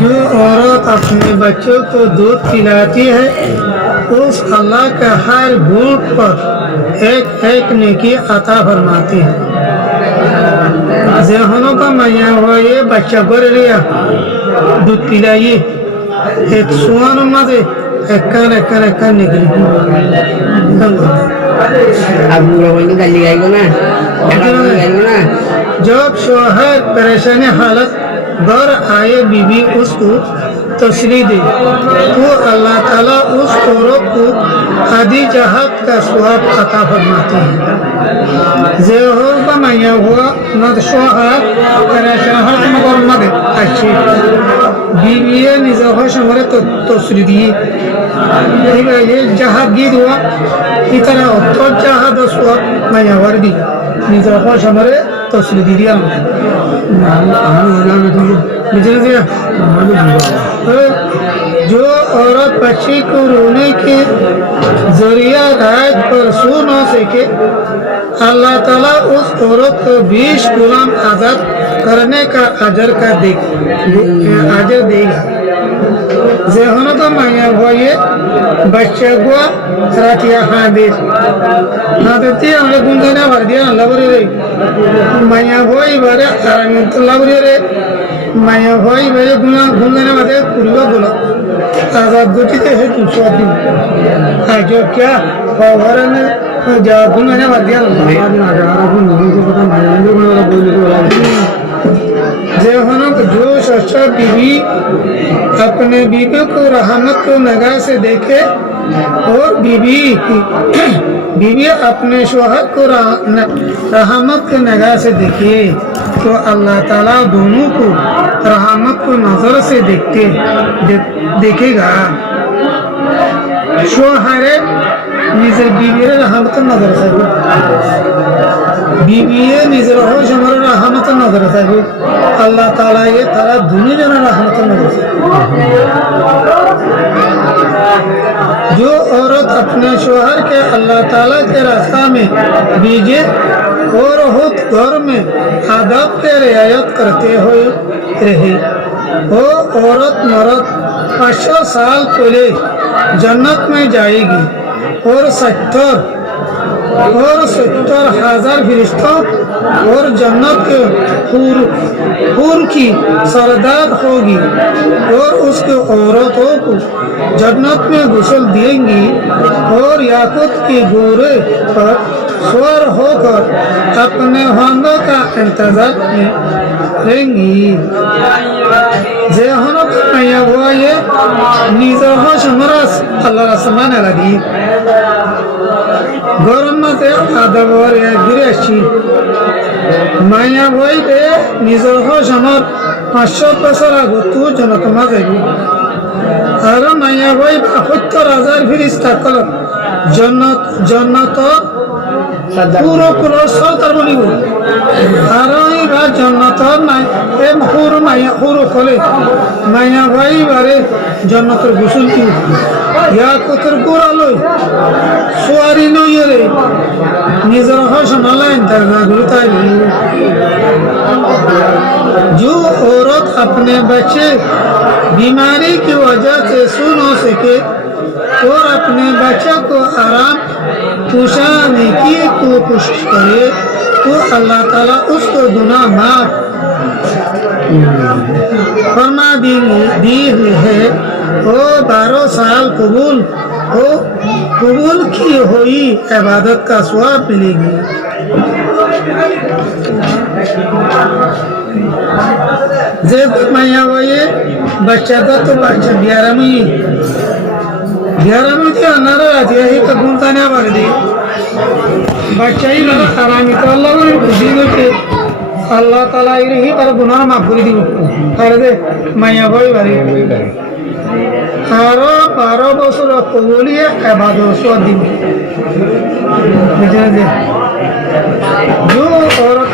जो औरत अपने बच्चों को दूध पिलाती है उस अल्लाह के हर घूंट पर एक एक नेकी अता फरमाती है। जहनों का मैया हुआ ये बच्चा बर लिया दूध पिलाइए एक सुहान मजे एक्कन एक्कन एक्कन निकली अब लोगों का लिखाएगा ना जब शोहर परेशानी हालत घर आए बीवी उसको तसली दे तो अल्लाह ताला उस औरत को आदि जहाद का स्वाब अता फरमाते हैं। ज़ेहर का मैया हुआ नद शोहर परेशान मगर मद अच्छी बीवी निज़ाह शमरे तसली दी ठीक है। ये जहाद गीत हुआ इतना तो जहाद स्वाब मैया वर्दी निज़ाह शमरे तसली दी दिया जो औरत बच्ची को रोने के जरिया रात पर सो न सके अल्लाह ताला उस औरत को 20 गुलाम आजाद करने का अजर देगा। जहनों का माया हुआ ये बच्चे को रातिया हादिर नादती हम लोग गुंजना भर दिया अल्लाह बोले रे माया हुआ ये बारे आराम अल्लाह बोले रे माया हुआ ये बारे गुंजना भर दिया कुरिया बोला आजाद गोटी के है दूसरा दिन आज क्या फवारा में जा गुंजना भर दिया जो सच्चा बीवी अपने बीवी को रहमत को निगाह से देखे और बीवी अपने शोहर को रहमत के निगाह से देखे तो अल्लाह ताला दोनों को रहमत को नजर से देखेगा। शोहर निजर बीवी रहमत नजर से बीवी निजर हो शमर रहमत नजर से अल्लाह ताला ये तारा दोनों जना रहमत नजर से। जो औरत अपने शोहर के अल्लाह ताला के रास्ता में भेजे और खुद घर में आदाब के रियायत करते हुए रहे वो औरत मर्द 500 साल पहले जन्नत में जाएगी और 70,000 फरिश्तों और जन्नत के हूर की सरदार होगी और उसके औरतों को जन्नत में गुस्ल देंगी और याकूत के गोरे पर सवार होकर अपने खानों का इंतजार में रहेंगी। जहनों का मैया हुआ ये निज़ाह शमरस अल्लाह रसमान लगी गरम मत आदब और या गिरेशी माया हुआ ये निज़ाह शमर 500 बছর আগে तू जन्नत में जाएगी और माया हुआ 72,000 फरिश्ता कल जन्नत পুরো সরকার বলিব আর এবার জন্নতর নাই এ হুর মাইয়া হুর কলে মাইয়া ভাই বারে জন্নতর গোসল কি ইয়া কতর গোড়ালই সোয়ারি নইরে নিজের হসনালাইন তার না গুরুতাই जो औरत अपने बच्चे बीमारी की वजह से सो न सके और अपने बच्चे को आराम पूछाने की कोशिश करे तो अल्लाह ताला उसको गुनाह माफ फरमा दी है वो 12 साल कबूल की हुई इबादत का स्वाब मिलेगी। जब मैया वो ये बच्चा का तो बच्चा 11 में अनारा रहती है तो घूमता नहीं भर दी बच्चा ही मेरा आरामी तो अल्लाह को खुशी होती अल्लाह ताला ही पर गुनाह माफ कर दी कर दे मैया वही भरी 12 বছর কবুলিয়ে इबादत दिन जो औरत